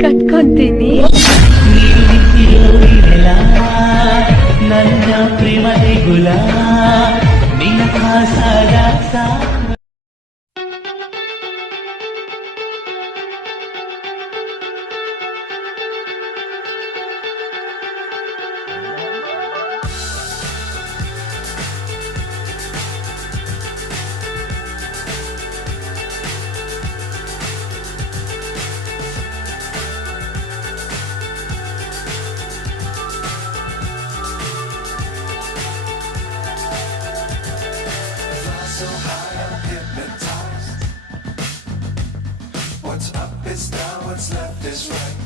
ಕಟ್ಕೊಂತೀನಿ. ನನ್ನ ಪ್ರೇಮ ದೇಗುಲ ನಿನ್ನ ಖಾಸದ so high I'm hypnotized. What's up is down, what's left is right.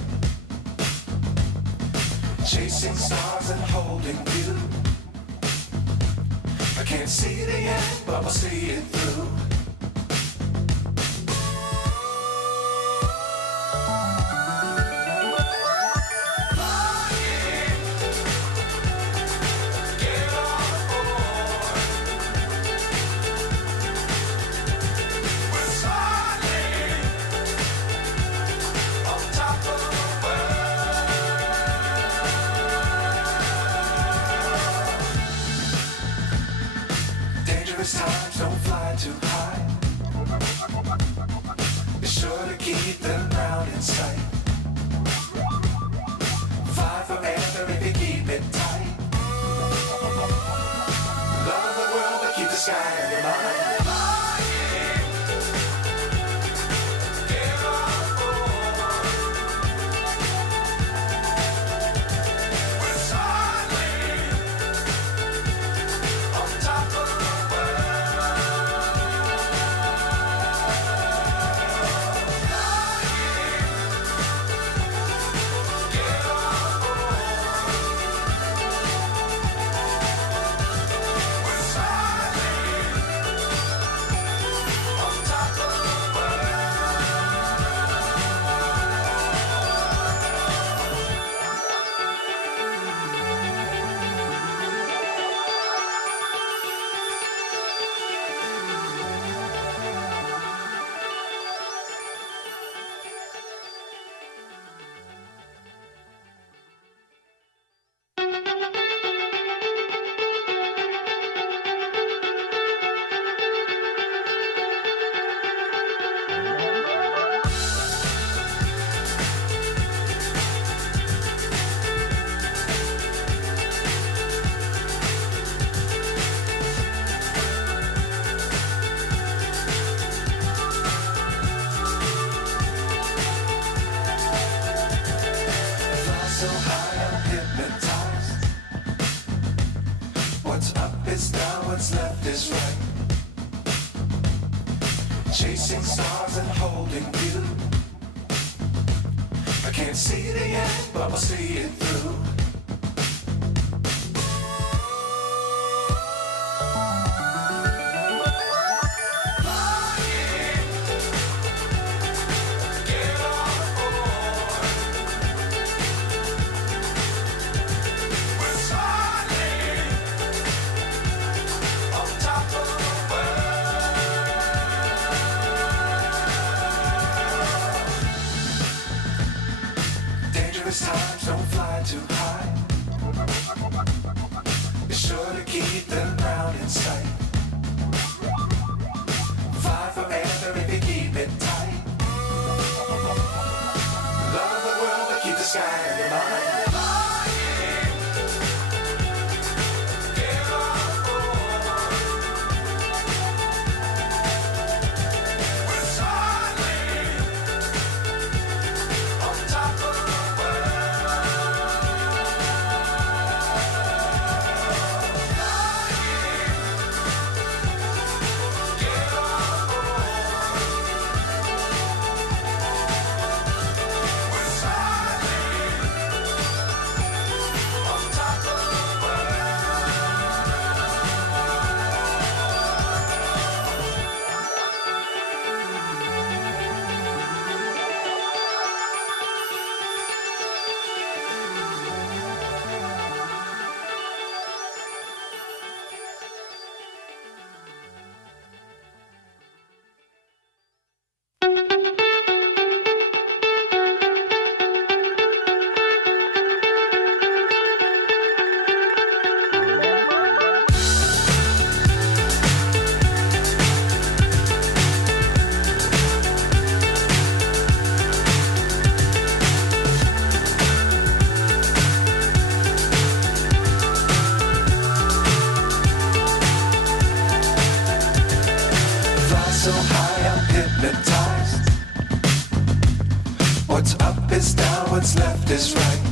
Chasing stars and holding you. I can't see the end, but we'll see it through. Times don't fly too high. Be sure to keep the ground in sight. Fly forever if you keep it tight. Love the world but keep the sky in your mind. So high I'm hypnotized. What's up is down, what's left is right. Chasing stars and holding you. I can't see the end, but we'll see it through. Times don't fly too high. Be sure to keep the ground in sight. Fly forever if you keep it tight. Love the world but keep the sky in your mind. hypnotized. What's up is down, what's left is right.